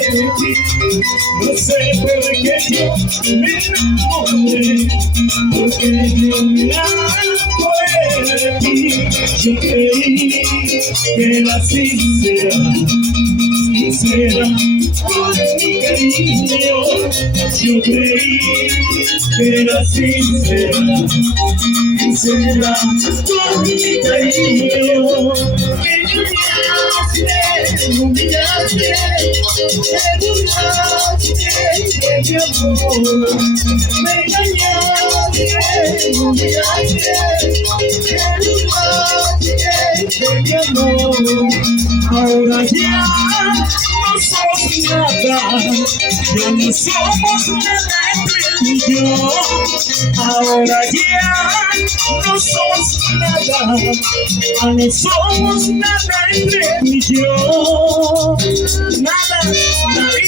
ti. No sé por qué yo me enamoré, porque yo me enamoré de ti. Yo creí que era sincera, sincera con mi cariño. Yo creí que era sincera, sincera con mi cariño. Me humillaste de mi amor. Me engañaste, humillaste de mi amor. Ahora ya no somos nada, ya no somos nada entre tú y yo. Ahora ya no somos nada, ya no somos nada entre tú y yo. Nada, nada